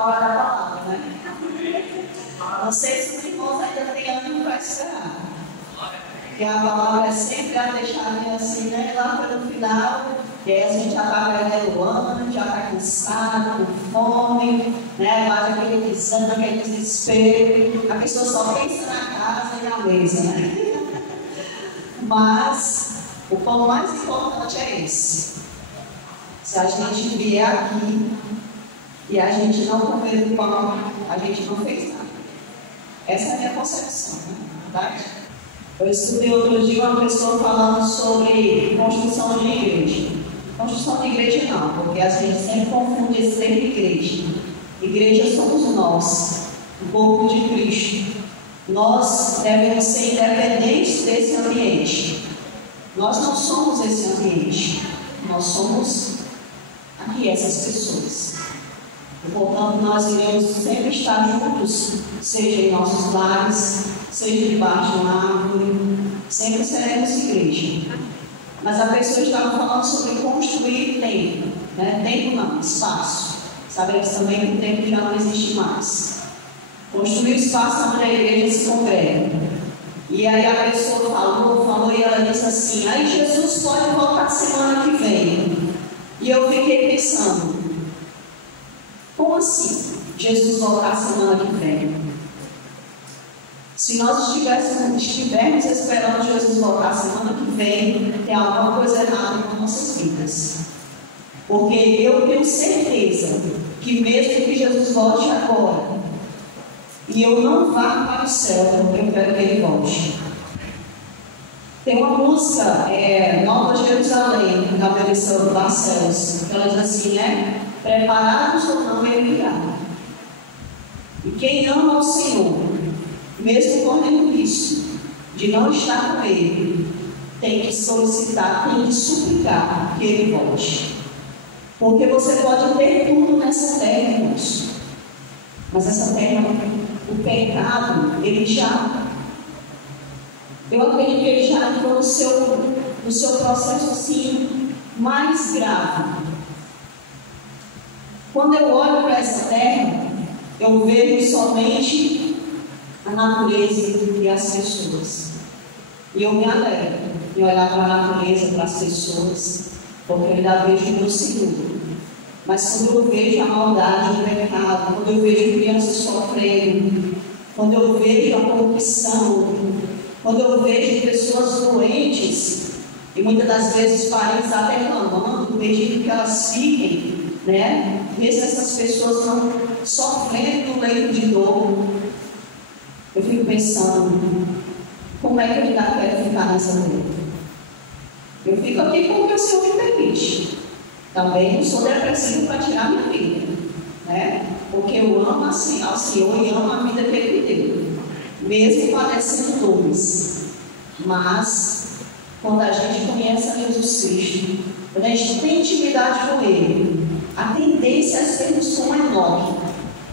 a hora da palavra, né? Não sei se os irmãos ainda têm ânimo para esperar. Porque a palavra é sempre a deixar assim, né? Lá pelo final, e aí a gente já está perdendo o ano, já está cansado, com fome, né? Bate aquele desânimo, aquele desespero. A pessoa só pensa na casa e na mesa, né? Mas o ponto mais importante é esse. Se a gente vier aqui e a gente não comer do pão, a gente não fez nada. Essa é a minha concepção, né? Verdade? Eu estudei outro dia uma pessoa falando sobre construção de igreja. Construção de igreja não, porque a gente sempre confunde ser igreja. Igreja somos nós, o corpo de Cristo. Nós devemos ser independentes desse ambiente. Nós não somos esse ambiente. Nós somos aqui, essas pessoas. E, portanto, nós iremos sempre estar juntos, seja em nossos lares, seja debaixo de uma árvore, sempre seremos igreja. Mas a pessoa estava falando sobre construir tempo, né? Tempo não, espaço. Sabemos também que o tempo já não existe mais. Construir espaço onde a igreja se congrega. E aí a pessoa falou e ela disse assim, aí Jesus pode voltar semana que vem. E eu fiquei pensando, como assim Jesus voltar semana que vem? Se nós estivermos esperando Jesus voltar semana que vem, tem alguma coisa errada nas nossas vidas. Porque eu tenho certeza que mesmo que Jesus volte agora, e eu não vá para o céu, eu quero que ele volte. Tem uma música, Nova Jerusalém, da versão Barcelos, que ela diz assim, né? Preparados ou não, ele virá. E quem ama o Senhor, mesmo correndo risco de não estar com ele, tem que solicitar, tem que suplicar que ele volte. Porque você pode ter tudo nessa terra, irmãos. Mas essa terra, o pecado, eu acredito que ele já entrou no seu processo assim, mais grave. Quando eu olho para essa terra, eu vejo somente a natureza e as pessoas. E eu me alegro em olhar para a natureza, para as pessoas, porque eu ainda vejo o meu Senhor. Mas quando eu vejo a maldade do pecado, quando eu vejo crianças sofrendo, quando eu vejo a corrupção, quando eu vejo pessoas doentes, e muitas das vezes parentes até clamando, pedindo que elas fiquem, né? Mesmo essas pessoas não sofrendo do leito de dor, eu fico pensando, como é que eu ainda quero ficar nessa dor? Eu fico aqui porque o Senhor me permite. Também não sou depressivo para tirar minha vida, né? Porque eu amo assim, ao Senhor e amo a vida que Ele me deu, mesmo padecendo dores. Mas, quando a gente conhece a Jesus Cristo, quando a gente tem intimidade com Ele, a tendência é sermos como Enoque,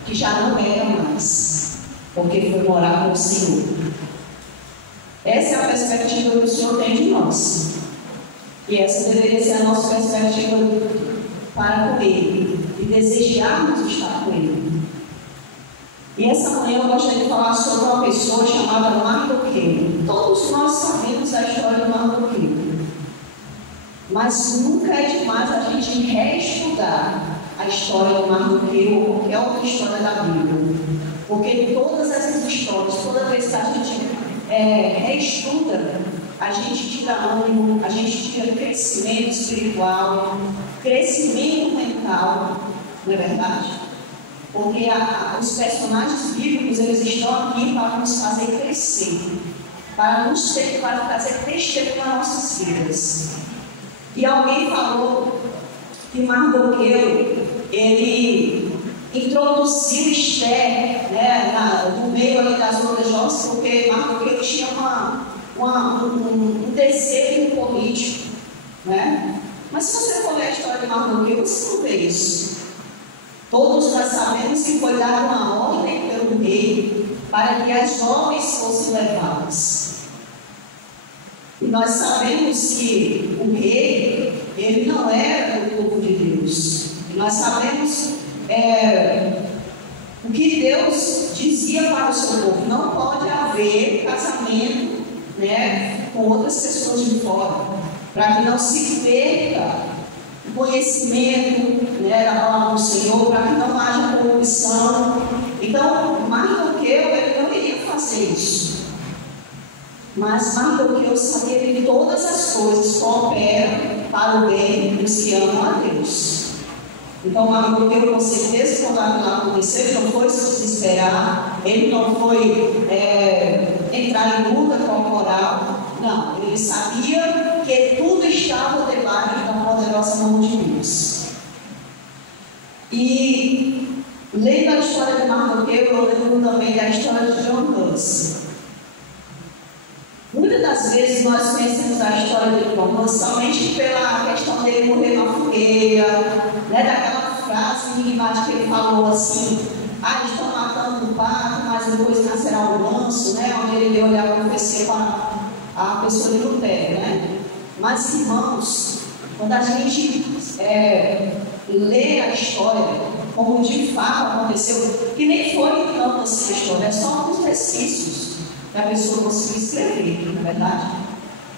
que já não era mais, porque foi morar com o Senhor. Essa é a perspectiva que o Senhor tem de nós. E essa deveria ser a nossa perspectiva para com Ele, e desejarmos estar com Ele. E essa manhã eu gostaria de falar sobre uma pessoa chamada Mardoqueu. Todos nós sabemos a história do Mardoqueu. Mas nunca é demais a gente reestudar a história do Mardoqueu ou qualquer outra história da Bíblia. Porque todas essas histórias, toda vez que a gente reestuda, a gente tira ânimo, a gente tira crescimento espiritual, crescimento mental, não é verdade? Porque os personagens bíblicos, eles estão aqui para nos fazer crescer, para trazer testemunho nas nossas vidas. E alguém falou que Mardoqueu, ele introduziu Esther, né, no meio ali das outras jovens, porque Mardoqueu tinha um desejo político, né? Mas se você for ler a história de Mardoqueu, você não vê isso. Todos nós sabemos que foi dada uma ordem pelo rei para que as jovens fossem levadas. E nós sabemos que o rei, ele não era do povo de Deus. E nós sabemos O que Deus dizia para o seu povo: não pode haver casamento, né, com outras pessoas de fora, para que não se perca o conhecimento, né, da palavra do Senhor, para que não haja corrupção. Então, Mardoqueu, ele não iria fazer isso. Mas Mardoqueu sabia que todas as coisas cooperam para o bem dos que amam a Deus. Então, Mardoqueu, com certeza, quando aquilo aconteceu, ele não foi se desesperar, ele não foi entrar em luta corporal. Não, ele sabia que tudo estava debaixo da poderosa mão de Deus. E, lendo a história de Mardoqueu, eu lembro também da história de John Hus. Muitas das vezes nós conhecemos a história de John Hus somente pela questão dele morrer na fogueira, né, daquela frase enigmática que ele falou assim: eles estão matando o pato, mas depois nascerá o manso, né, onde ele olhar a profecia para a pessoa de Lutero, né? Mas, irmãos, quando a gente lê a história como de fato aconteceu, que nem foi tanto assim a história, é só alguns resquícios que a pessoa conseguiu escrever, não é verdade?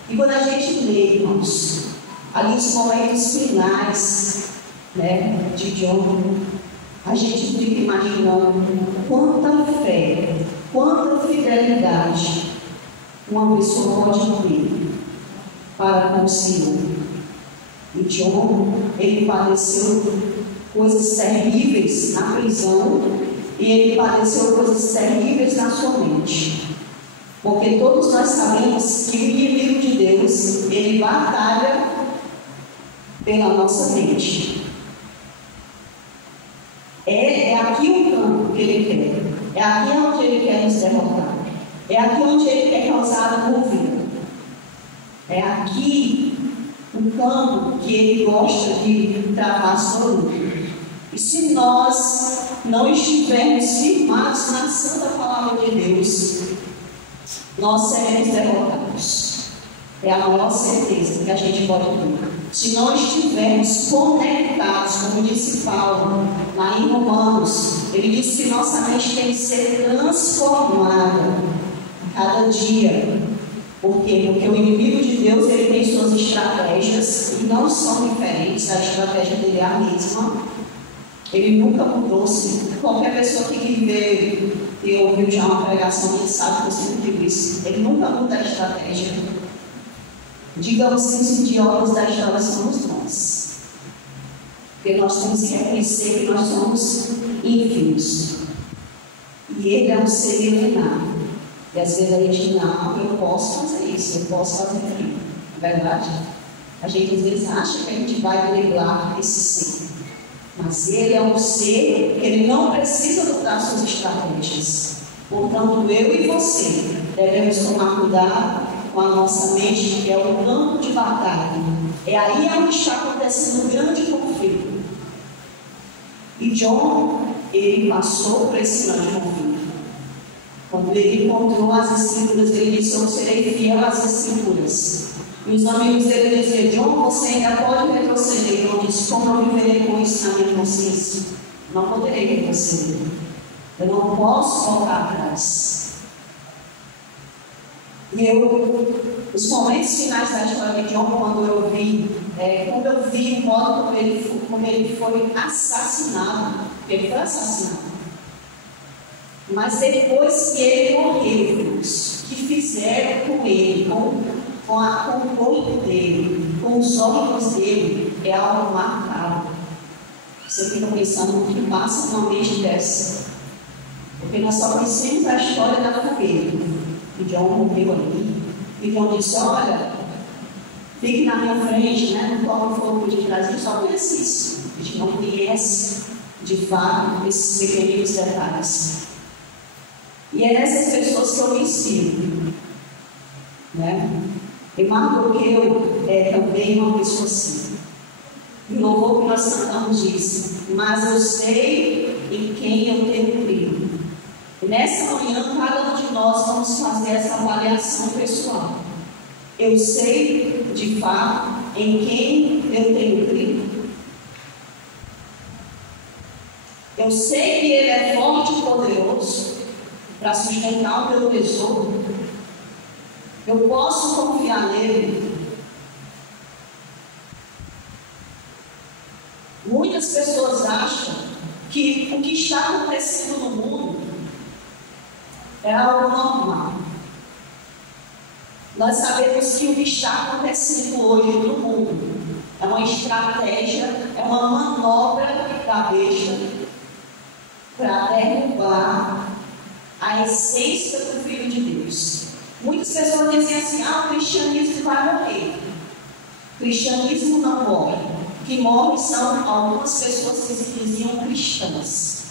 E quando a gente lê, irmãos, ali os momentos finais, né, de John, a gente fica imaginando quanta fé, quanta fidelidade uma pessoa pode ter para com o Senhor. E John, ele padeceu coisas terríveis na prisão e ele padeceu coisas terríveis na sua mente. Porque todos nós sabemos que o inimigo de Deus, ele batalha pela nossa mente. É aqui o campo que ele quer. É aqui onde ele quer nos derrotar. É aqui onde ele quer causar a dúvida. É aqui o campo que ele gosta de travar sua luta. E se nós não estivermos firmados na santa palavra de Deus, nós seremos derrotados. É a maior certeza que a gente pode ter. Se não estivermos conectados, como disse Paulo lá em Romanos, ele disse que nossa mente tem que ser transformada a cada dia. Por quê? Porque o inimigo de Deus, ele tem suas estratégias e não são diferentes. A estratégia dele é a mesma. Ele nunca mudou. Se qualquer pessoa que viver e ouviu já uma pregação, ele sabe que eu sempre digo isso. Ele nunca muda a estratégia. Digamos que os idiotas da história somos nós. Porque nós temos que reconhecer que nós somos ínfimos. E ele é um ser iluminado. E às vezes a gente, não, eu posso fazer isso, eu posso fazer aquilo. Não é verdade? A gente às vezes acha que a gente vai driblar esse ser. Mas ele é um ser que ele não precisa mudar suas estratégias. Portanto, eu e você devemos tomar cuidado com a nossa mente, que é o campo de batalha. É aí onde está acontecendo um grande conflito. E John, ele passou por esse grande conflito. Quando ele encontrou as escrituras, ele disse: eu serei fiel às escrituras. E os amigos dele diziam: John, você ainda pode retroceder. John disse: como eu viverei com isso na minha consciência? Não poderei retroceder. Eu não posso voltar atrás. E os momentos finais da história de John, quando eu vi o modo como ele foi assassinado, ele foi assassinado. Mas depois que ele morreu, que fizeram com ele, com o corpo dele, com os órgãos dele, é algo marcado. Você fica pensando no que passa na mente dessa. Porque nós só conhecemos a história da fogueira. E John morreu ali. E John disse: olha, fique na minha frente, né? Não tome fogo de trás. A gente só conhece isso. A gente não conhece, de fato, esses pequenos detalhes. E é nessas pessoas que eu me inspiro, né? E Mardoqueu é também uma pessoa assim. E o louvor que nós cantamos diz: mas eu sei em quem eu tenho crido. E nessa manhã, cada um de nós vamos fazer essa avaliação pessoal. Eu sei, de fato, em quem eu tenho crido. Eu sei que Ele é forte e poderoso para sustentar o meu tesouro. Eu posso confiar nele. Muitas pessoas acham que o que está acontecendo no mundo é algo normal. Nós sabemos que o que está acontecendo hoje no mundo é uma estratégia, é uma manobra da besta para derrubar a essência do Filho de Deus. Muitas pessoas dizem assim: o cristianismo vai morrer. O cristianismo não morre. O que morre são algumas pessoas que se diziam cristãs.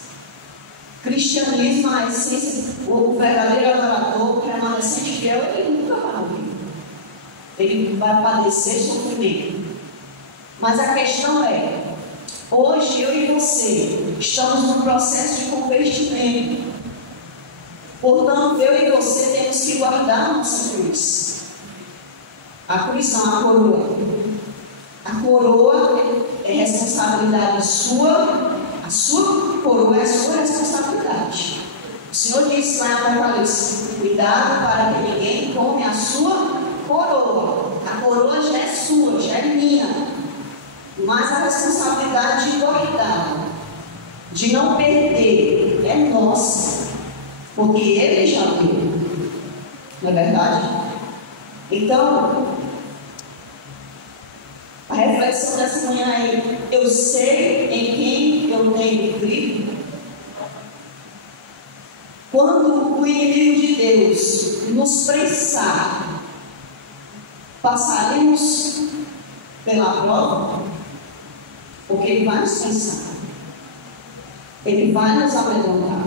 Cristianismo, a essência, o verdadeiro adorador, que é remanescente fiel, ele nunca vai morrer. Ele vai padecer sofrimento. Mas a questão é, hoje eu e você estamos num processo de convertimento. Portanto, eu e você temos que guardar nossa cruz. A cruz não, a coroa. A coroa é responsabilidade sua. A sua coroa é a sua responsabilidade. O Senhor disse lá em Apocalipse: cuidado para que ninguém tome a sua coroa. A coroa já é sua, já é minha. Mas a responsabilidade de guardar, de não perder, é nossa. Porque Ele já deu. Não é verdade? Então, a reflexão dessa manhã é: eu sei em quem eu tenho crido. Quando o inimigo de Deus nos pressar, passaremos pela prova, porque Ele vai nos pressar, Ele vai nos amedrontar.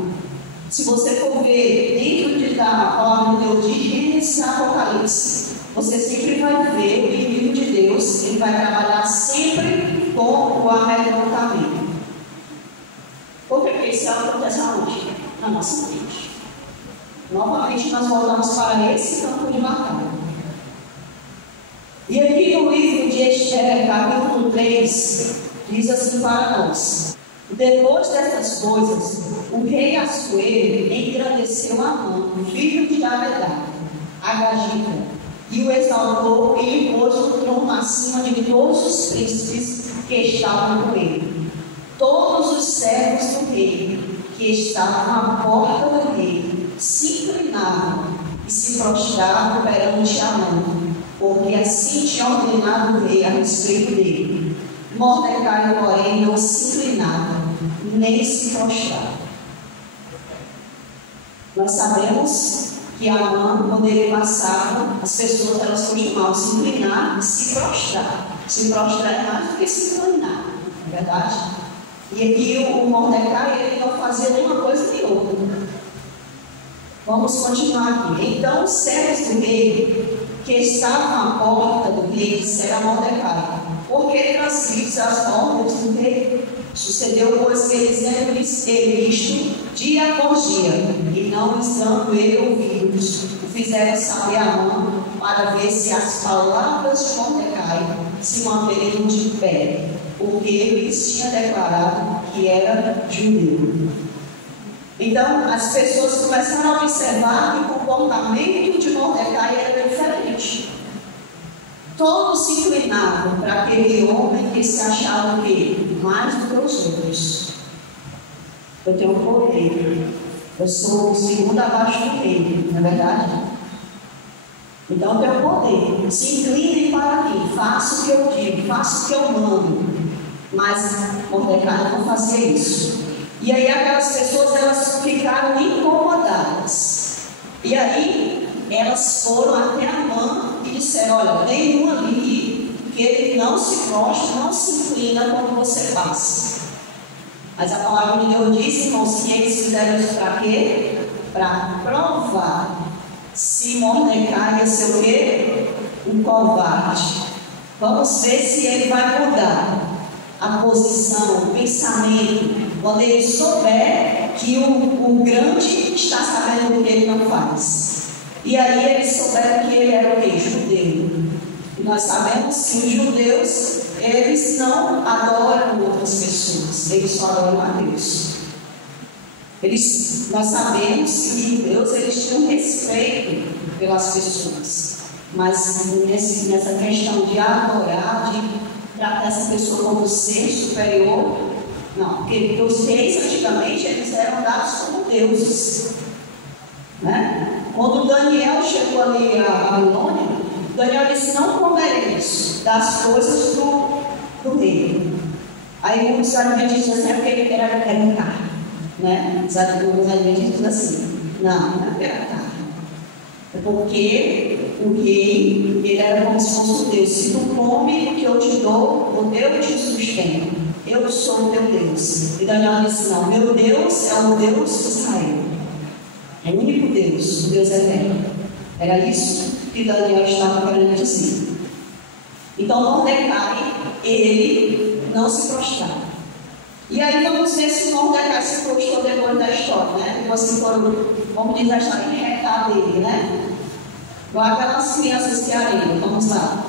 Se você for ver dentro da palavra de Deus, de Gênesis e Apocalipse, você sempre vai ver o inimigo de Deus. Ele vai trabalhar sempre com o amedrontamento. Porque isso acontece aonde? Na nossa mente. Novamente nós voltamos para esse campo de batalha. E aqui no livro de Esther, capítulo 3, diz assim para nós: depois dessas coisas, o rei Assuero engrandeceu Amã, filho de Abedá, Agagita, e o exaltou e lhe pôs no trono acima de todos os príncipes que estavam com ele. Todos os servos do rei, que estavam à porta do rei, se inclinavam e se prostravam perante Amã, porque assim tinha ordenado o rei a respeito dele. Mordecai, porém, não se inclinava, nem se prostrava. Nós sabemos que Amã, quando ele passava, as pessoas elas costumavam se inclinar e se prostrar. Se prostrar é mais do que se inclinar, não é verdade? E aqui o Mordecai, ele não fazia nenhuma coisa nem outra. Vamos continuar aqui. Então, os servos do rei, que estavam à porta do rei, disseram a Mordecai: por que transgrides as ordens do rei? Sucedeu, pois, que eles ele isto dia após dia, e não lhes dando ele ouvidos, o fizeram saber a mão, para ver se as palavras de Mordecai se manteriam de pé, porque ele lhes tinha declarado que era judeu. Então, as pessoas começaram a observar que o comportamento de Mordecai era diferente. Todos se inclinavam para aquele homem que se achava o quê? Mais do que os outros. Eu tenho poder. Eu sou o segundo abaixo do rei, não é verdade? Então eu tenho poder. Se inclinem para mim, faça o que eu digo, faça o que eu mando. Mas Mordecai não fazia isso. E aí aquelas pessoas, elas ficaram incomodadas. E aí elas foram até Amã e disseram: olha, tem um ali que ele não se prostra, não se inclina quando você passa. Mas a palavra de Deus diz, irmãos, que eles fizeram isso para quê? Para provar se Mordecai ia ser o quê? Um covarde. Vamos ver se ele vai mudar a posição, o pensamento, quando ele souber que o grande está sabendo o que ele não faz. E aí eles souberam que ele era o quê? Judeu. E nós sabemos que os judeus, eles não adoram outras pessoas, eles só adoram a Deus. Nós sabemos que Deus tinha respeito pelas pessoas, mas nessa questão de adorar, de tratar essa pessoa como ser superior, não, porque os reis antigamente eles eram dados como deuses, né? Quando Daniel chegou ali a Babilônia, Daniel disse: não comeremos das coisas do rei. Aí muitos adventistas dizem que ele era carne, né? Os adventistas dizem assim: não era carne. É porque o rei, ele era como se fosse um Deus. Se tu come o que eu te dou, eu te sustento. Eu sou o teu Deus. E Daniel disse: não, meu Deus é o Deus de Israel. É o único Deus, o Deus eterno. Era isso que Daniel estava querendo dizer. Então Mordecai, ele não se prostrava. E aí vamos ver se Mordecai se prostrou depois da história, né? Depois que foram, como diz a história, enretar dele, né? Igual aquelas crianças que areiam. Vamos lá.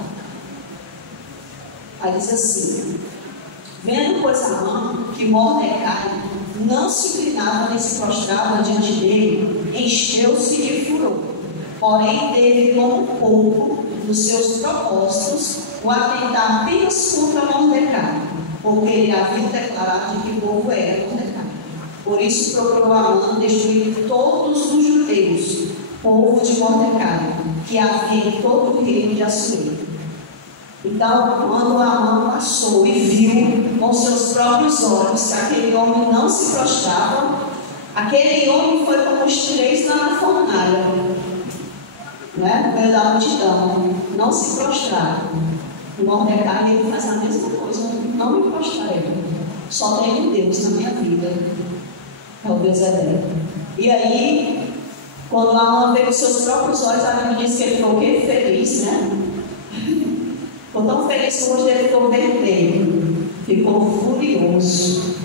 Aí diz assim: vendo, pois, Amã que Mordecai não se inclinava nem se prostrava diante dele, encheu-se de furor. Porém, teve como pouco nos seus propósitos o atentar apenas contra Mordecai, porque ele havia declarado que o povo era Mordecai. Por isso procurou Amã destruir todos os judeus, povo de Mordecai, que havia em todo o reino de Assuero. Então, quando Amã passou e viu com seus próprios olhos que aquele homem não se prostrava, aquele homem foi como os 3 lá na fornalha, né? No meio da multidão, não se prostrava. O Mordecai, ele faz a mesma coisa: não me prostrarei. Só tenho Deus na minha vida, é o Deus eterno. E aí, quando Amã veio com seus próprios olhos, a Bíblia diz que ele ficou feliz, né? Ficou tão feliz que hoje ele ficou vermelho, ficou furioso.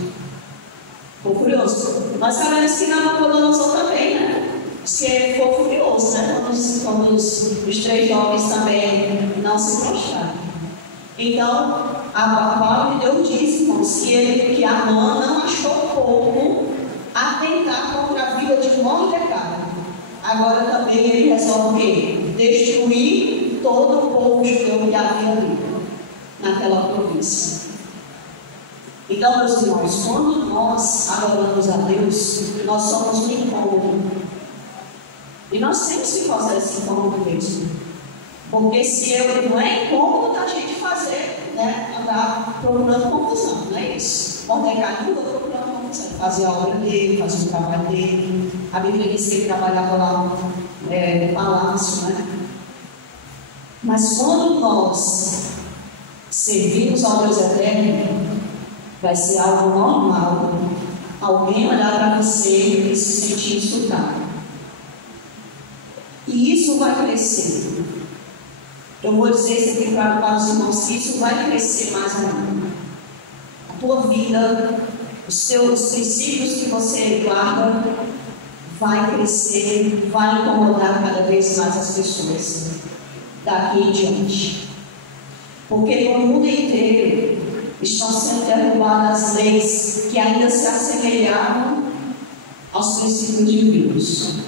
Ficou furioso. Nós sabemos que Nabucodonosor também, né? Diz que ele ficou furioso, né? Quando os 3 jovens também não se prostraram. Então, a palavra de Deus diz, irmãos, que Amã não achou pouco atentar contra a vida de Mordecai. Agora também ele resolve o quê? Destruir todo o povo judeu que havia ali, naquela província. Então, meus irmãos, quando nós adoramos a Deus, nós somos um incômodo. E nós temos que fazer esse incômodo mesmo. Porque se não é incômodo da gente fazer, né, andar procurando confusão, não é isso? Mordecai nunca procurando confusão. Fazia a obra dele, fazia o trabalho dele. A Bíblia diz que ele trabalhava lá no palácio, né? Mas quando nós servimos ao Deus eterno, vai ser algo normal alguém olhar para você e se sentir insultado. E isso vai crescer. Eu vou dizer isso aqui para os irmãos, que isso vai crescer mais ainda. A tua vida, os princípios que você guarda, vai crescer, vai incomodar cada vez mais as pessoas daqui em diante. Porque no mundo inteiro estão sendo derrubadas leis que ainda se assemelhavam aos princípios divinos.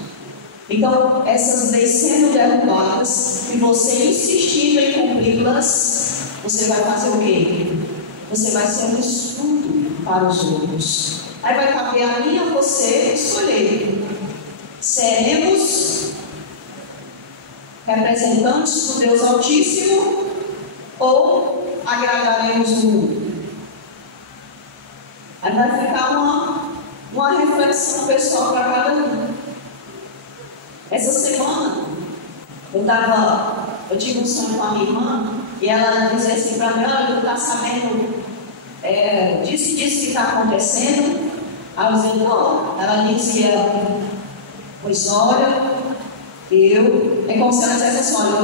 Então, essas leis sendo derrubadas, e você insistindo em cumpri-las, você vai fazer o quê? Você vai ser um estudo para os outros. Aí vai caber a mim e a você escolher. Seremos representantes do Deus Altíssimo ou agradaremos o mundo? Aí vai ficar uma reflexão pessoal para cada um. Essa semana eu tive um sonho com a minha irmã e ela dizia assim para mim: olha, tu está sabendo disso que está acontecendo? Aí eu dizia: não. Ela dizia: pois olha, é como se ela dissesse assim: olha,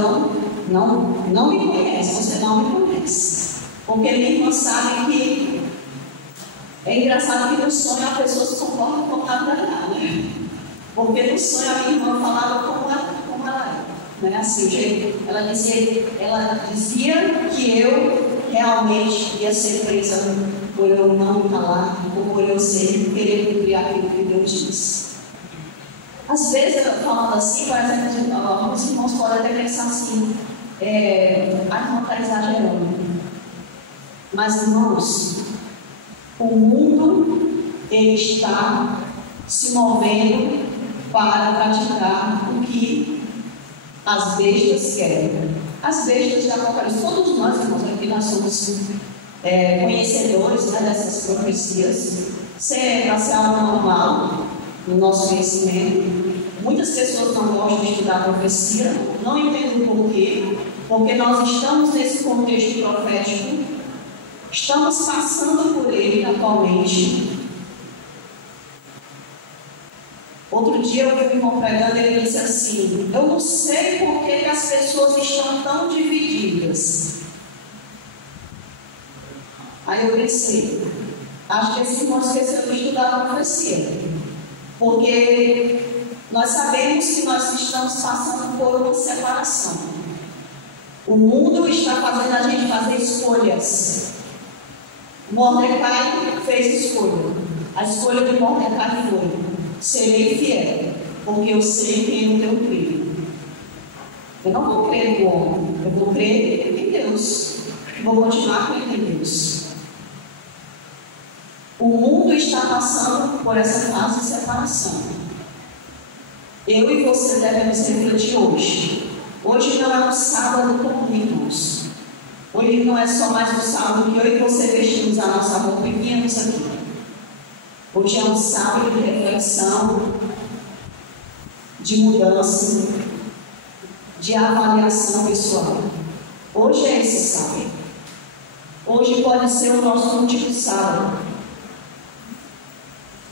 não me conhece, você não me conhece. Porque minha irmã sabe que é engraçado que no sonho a pessoa se comporta como na verdade, né? Porque no sonho a minha irmã falava como ela é. Não é assim, ela dizia que realmente ia ser presa por eu não me calar, ou por eu querer cumprir aquilo que Deus diz. Às vezes, falando assim, por exemplo, alguns irmãos podem até pensar assim, a irmã está exagerando. Mas, irmãos, o mundo ele está se movendo para praticar o que as bestas querem. As bestas de Apocalipse, todos nós, irmãos, aqui nós somos conhecedores, né, dessas profecias. Para ser algo normal no nosso conhecimento. Muitas pessoas não gostam de estudar profecia, não entendem o porquê, porque nós estamos nesse contexto profético, estamos passando por ele atualmente. Outro dia eu vi um irmão pregando e ele disse assim: eu não sei por que as pessoas estão tão divididas. Aí eu pensei, acho que esse irmão esqueceu de estudar a profecia, porque nós sabemos que nós estamos passando por uma separação. O mundo está fazendo a gente fazer escolhas. Mordecai fez escolha. A escolha de Mordecai foi: serei fiel, porque eu sei quem eu creio. Eu não vou crer no homem, eu vou crer em Deus. Vou continuar crendo em Deus. O mundo está passando por essa fase de separação. Eu e você devemos refletir hoje. Hoje não é um sábado comum, irmãos. Hoje não é só mais um sábado que eu e você vestimos a nossa roupa e viemos aqui. Hoje é um sábado de reflexão, de mudança, de avaliação pessoal. Hoje é esse sábado. Hoje pode ser o nosso último sábado.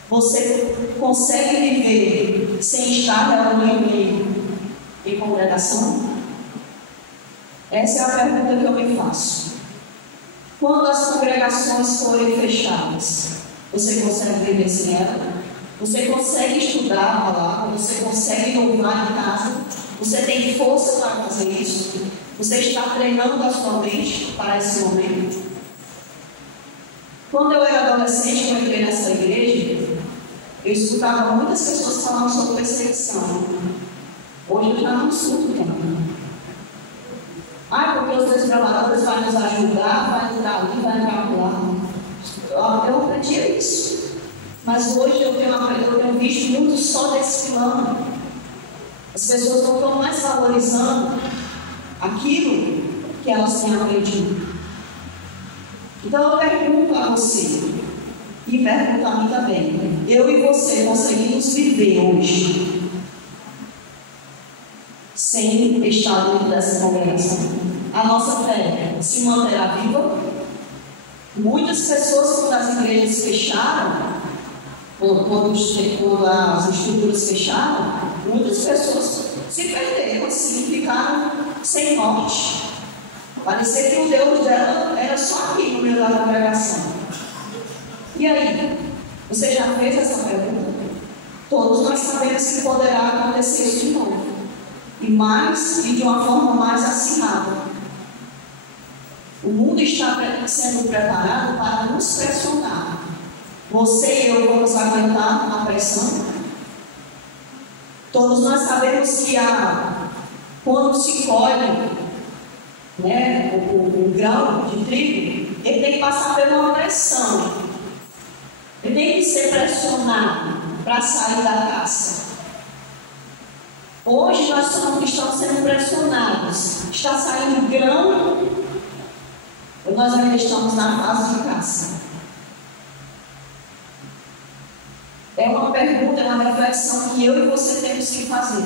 Você consegue viver sem estar realmente em congregação? Essa é a pergunta que eu me faço. Quando as congregações forem fechadas, você consegue viver sem ela? Você consegue estudar a palavra? Você consegue louvar em casa? Você tem força para fazer isso? Você está treinando a sua mente para esse momento? Quando eu era adolescente, eu entrei nessa igreja, eu escutava muitas pessoas falando sobre perseguição. Hoje eu já não escuto tanto. Porque os desbravadores vão nos ajudar, vai entrar ali, vai entrar lá. Eu aprendi isso. Mas hoje eu tenho visto muito só desse plano. As pessoas não estão mais valorizando aquilo que elas têm aprendido. Então eu pergunto a você, e pergunto a mim também: eu e você conseguimos viver hoje sem estar dentro dessa congregação? A nossa fé se manterá viva? Muitas pessoas, quando as igrejas fecharam, quando as estruturas fecharam, muitas pessoas se perderam, assim, ficaram sem norte. Parecia que o Deus dela era só aqui no meio da congregação. E aí? Você já fez essa pergunta? Todos nós sabemos que poderá acontecer isso de novo. E de uma forma mais acirrada. O mundo está sendo preparado para nos pressionar. Você e eu vamos aguentar a pressão? Todos nós sabemos que quando se colhe o grão de trigo, ele tem que passar por uma pressão. Ele tem que ser pressionado para sair da caça. Hoje nós estamos sendo pressionados. Está saindo grão, nós ainda estamos na fase de caça. É uma pergunta, é uma reflexão que eu e você temos que fazer.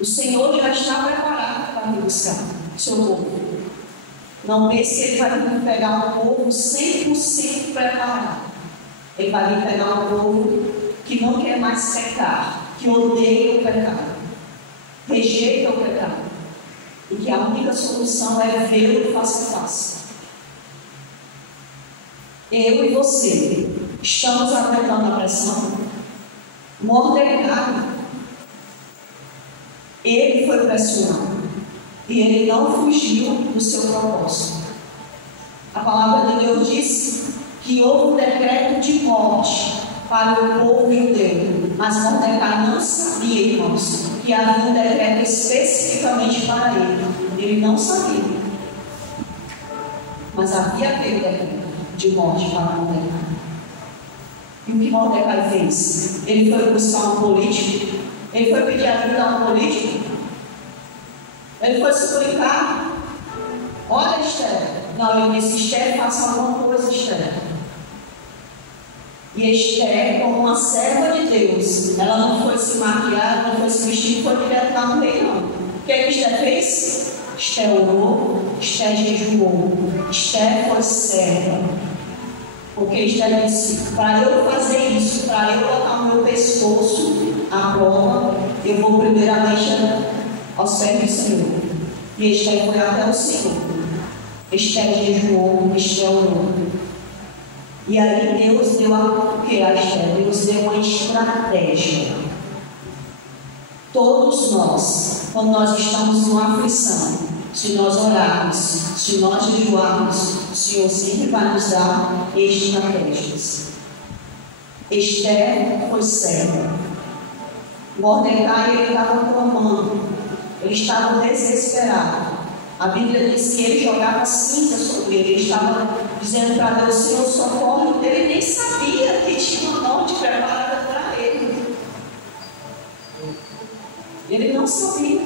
O Senhor já está preparado para me buscar o seu povo. Não pense que Ele vai vir pegar um povo 100% preparado. Ele vai vir pegar um povo que não quer mais pecar, que odeia o pecado, rejeita o pecado, e que a única solução é vê-lo face a face. Eu e você estamos aguentando a pressão. Mordecai, ele foi pressionado. E ele não fugiu do seu propósito. A palavra de Deus diz que houve um decreto de morte para o povo judeu, mas Mordecai não sabia, irmãos, que havia um decreto especificamente para ele. Ele não sabia. Mas havia aquele decreto de morte para Mordecai. E o que Mordecai fez? Ele foi buscar um político? Ele foi pedir ajuda a um político? Ele foi suplicar? Olha, Esther. Não, ele disse: Esther, faça alguma coisa, Esther. E Esther, como uma serva de Deus, ela não foi se maquiar, não foi se vestir, foi direto lá no rei, não. O que Esther fez? Esther orou, Esther jejuou, Esther foi serva. Porque Esther disse: para eu fazer isso, para eu botar o meu pescoço à prova, eu vou primeiramente aos pés do Senhor. E Esther foi até o Senhor. Esther jejuou, Esther orou. E aí Deus deu o que a Esther? Deus deu uma estratégia. Todos nós, quando nós estamos numa aflição, se nós orarmos, se nós jejuarmos, o Senhor sempre vai nos dar estratégias. Esther foi serva. Mordecai, ele estava clamando, ele estava desesperado. A Bíblia diz que ele jogava cinza sobre ele. Ele estava dizendo para Deus: Senhor, socorre. Ele nem sabia que tinha uma morte preparada para ele. Ele não sabia.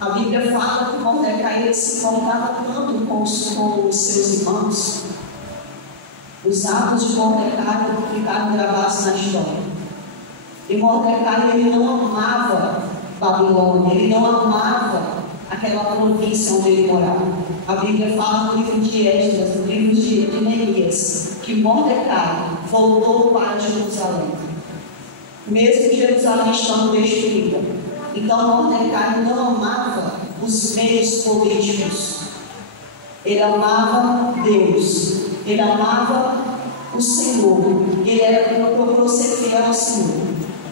A Bíblia fala que Mordecai ele se importava tanto com os seus irmãos. Os atos de Mordecai ficaram gravados na história. E Mordecai ele não amava Babilônia, ele não amava aquela província onde ele morava. A Bíblia fala no livro de Esdras, no livro de Neemias, que Mordecai voltou para Jerusalém, mesmo Jerusalém estando destruída. Então Mordecai não amava os meios políticos, ele amava Deus, ele amava o Senhor, ele procurou ser fiel ao Senhor.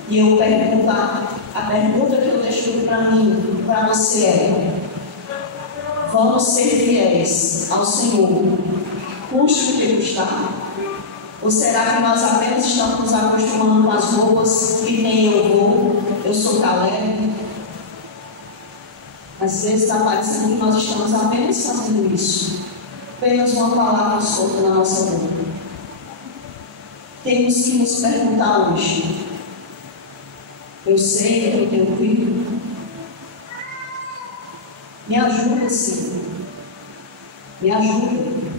E eu pergunto, a pergunta que eu deixo para mim, para você é: vamos ser fiéis ao Senhor, custe o que custar? Ou será que nós apenas estamos nos acostumando com as roupas que nem eu vou, eu sou Caleb? Às vezes está parecendo que nós estamos apenas fazendo isso, apenas uma palavra solta na nossa boca. Temos que nos perguntar hoje: eu sei que eu tenho filho? Me ajuda, Senhor. Me ajuda.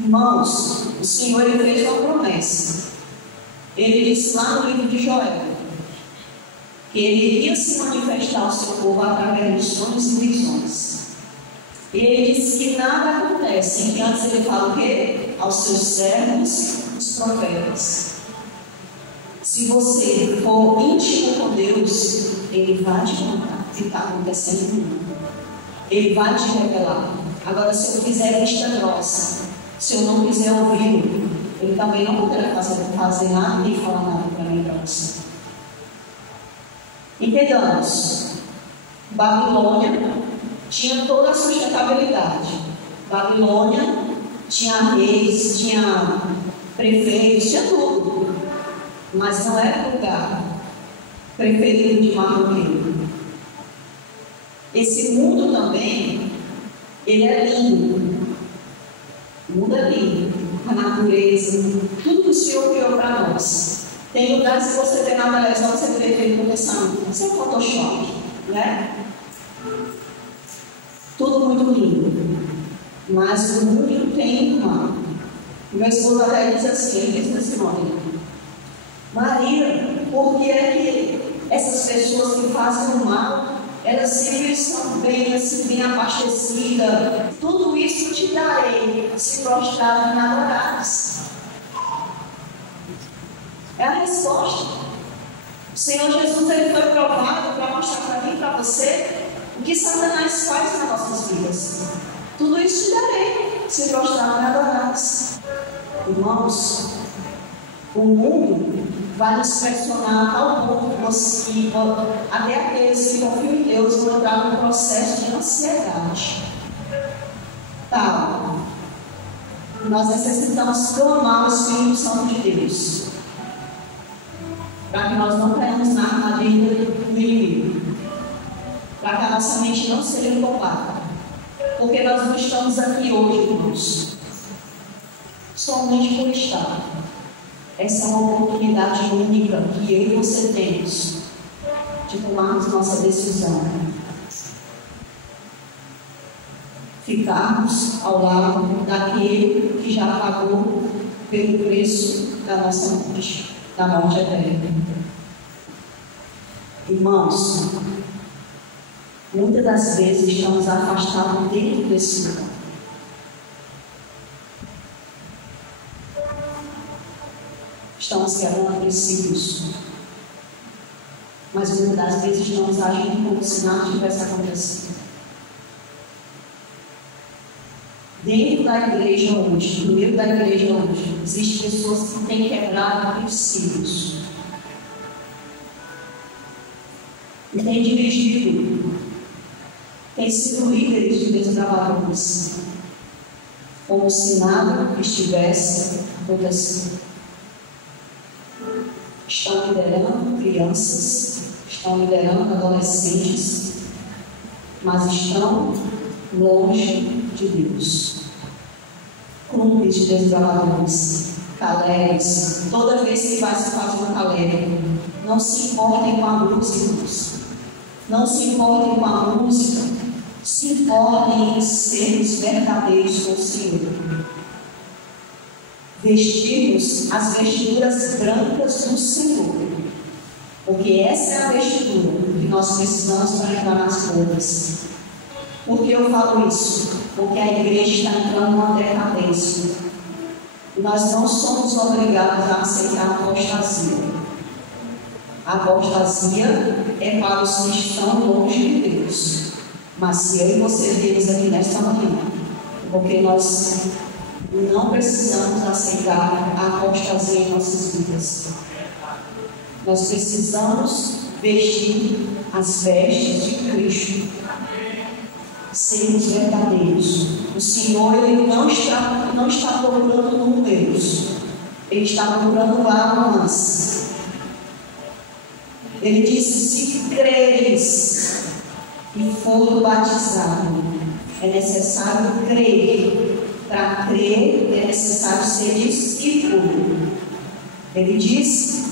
Irmãos, o Senhor ele fez uma promessa. Ele disse lá no livro de Joel que ele iria se manifestar ao seu povo através de sonhos e visões. E ele disse que nada acontece sem que antes ele fala o quê? Aos seus servos, os profetas. Se você for íntimo com Deus, ele vai te contar o que está acontecendo no mundo. Ele vai te revelar. Agora, se eu fizer vista grossa, se eu não quiser ouvir, ele também não poderá fazer nada nem falar nada para mim e para você. Entendamos, Babilônia tinha toda a sustentabilidade. Babilônia tinha reis, tinha prefeitos, tinha tudo. Mas não era o lugar preferido de Mardoqueu. Esse mundo também, ele é lindo. O mundo é lindo. A natureza, tudo que o Senhor criou para nós. Tem lugares que você vê na televisão, você vê feito pensando, isso é Photoshop, né? Tudo muito lindo. Mas o mundo tem uma. Meu esposo até diz assim, ele diz nesse nome: Maria, por que é que essas pessoas que fazem o mal, elas sempre estão bem, assim, bem abastecidas? Tudo isso te darei, se prostrado e me adorares. É a resposta. O Senhor Jesus ele foi provado para mostrar para mim e para você o que Satanás faz nas nossas vidas. Tudo isso te darei, se prostrado e me adorares. Irmãos, o mundo vai nos pressionar a tal ponto que até aqueles que confiam em Deus vão entrar num processo de ansiedade. Tal. Nós necessitamos clamar o Espírito Santo de Deus, para que nós não caímos na armadilha do inimigo, para que a nossa mente não seja topada, porque nós não estamos aqui hoje, irmãos, somente por estar. Essa é uma oportunidade única que eu e você temos de tomarmos nossa decisão, ficarmos ao lado daquele que já pagou pelo preço da nossa morte, da morte eterna. Irmãos, muitas das vezes estamos afastados dentro desse lugar. Estamos quebrando princípios, mas muitas das vezes estamos agindo como se nada tivesse acontecido. Dentro da igreja hoje, no meio da igreja hoje, existem pessoas que têm quebrado princípios e têm dirigido, têm sido líderes de desbravadores, como se nada estivesse acontecendo. Estão liderando crianças, estão liderando adolescentes, mas estão longe de Deus. Clubes de desbravadores, Calebs, toda vez que vai se fazer um Caleb, não se importem com a música, não se importem com a música, se importem em sermos verdadeiros com o Senhor. Vestirmos as vestiduras brancas do Senhor, porque essa é a vestidura que nós precisamos para entrar nas bodas. Por que eu falo isso? Porque a igreja está entrando numa decadência. Nós não somos obrigados a aceitar a apostasia. A apostasia é para os que estão longe de Deus. Mas se eu e você vemos aqui nesta manhã, porque nós não precisamos aceitar a apostasia em nossas vidas. Nós precisamos vestir as vestes de Cristo, sermos verdadeiros. O Senhor, Ele não está procurando números, Ele está procurando almas. Ele disse: se creres e for batizado, é necessário crer. Para crer é necessário ser discípulo. Ele diz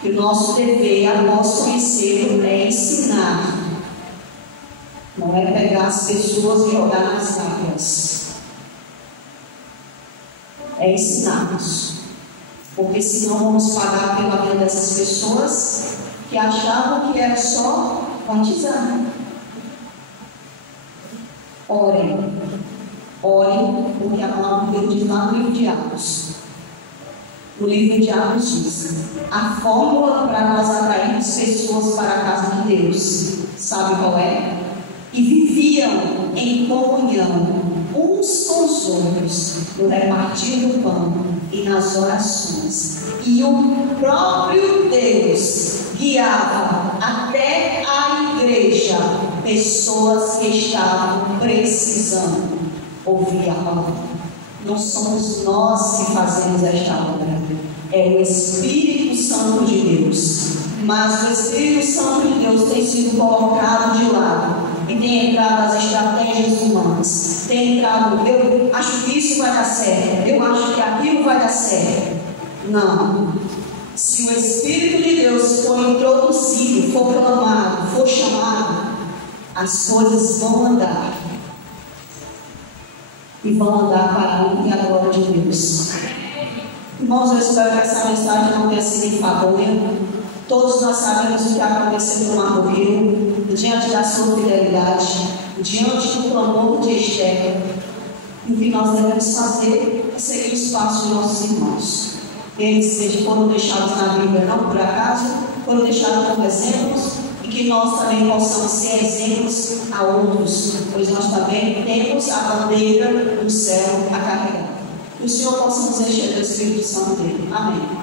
que o nosso dever, após conhecê-lo, é ensinar. Não é pegar as pessoas e jogar nas águas. É ensinar-nos. Porque senão vamos pagar pela vida dessas pessoas que achavam que era só batizar. Orem. Orem, porque a palavra de Deus diz lá no livro de Atos. No livro de Atos diz: a fórmula para nós atrairmos pessoas para a casa de Deus, sabe qual é? E viviam em comunhão uns com os outros, no repartir do pão e nas orações. E o próprio Deus guiava até a igreja pessoas que estavam precisando ouvir a palavra. Não somos nós que fazemos esta obra, é o Espírito Santo de Deus. Mas o Espírito Santo de Deus tem sido colocado de lado e tem entrado as estratégias humanas. Tem entrado: eu acho que isso vai dar certo, eu acho que aquilo vai dar certo. Não. Se o Espírito de Deus for introduzido, for clamado, for chamado, as coisas vão andar. E vão andar para a honra e a glória de Deus. Irmãos, eu espero que essa mensagem não tenha sido enfadonha. Todos nós sabemos o que aconteceu no Mar do Rio, diante da sua fidelidade, diante do clamor de Esther. O que nós devemos fazer é seguir os passos de nossos irmãos. Eles foram deixados na Bíblia não por acaso, foram deixados como exemplos, e que nós também possamos ser exemplos a outros, pois nós também temos a bandeira do céu a carregar. Que o Senhor possa nos encher do Espírito Santo dele. Amém.